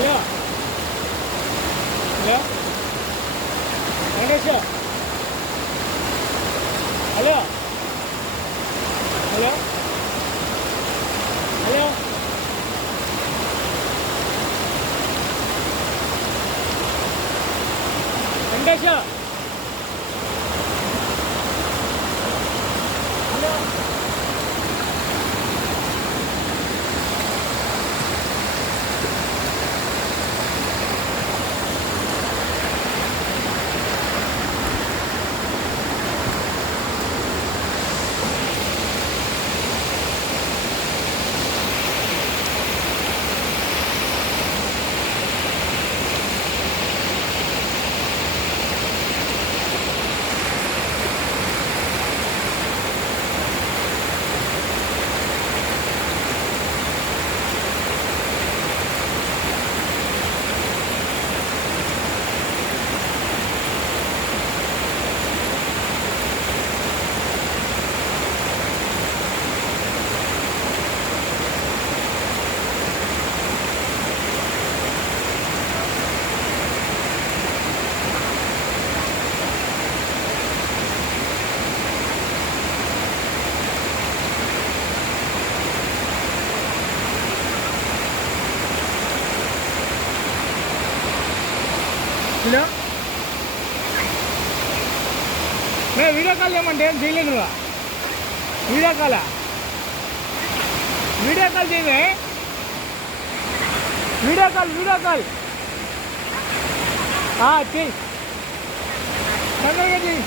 hello hello Venkatesh hello hello hello Venkatesh hello hello मैं video call చేయమంటే ఏం చేయలేదు నువ్వు वीडियो कॉल చేయవే वीडियो कॉल చెయ్యి తొందరగా చెయ్యి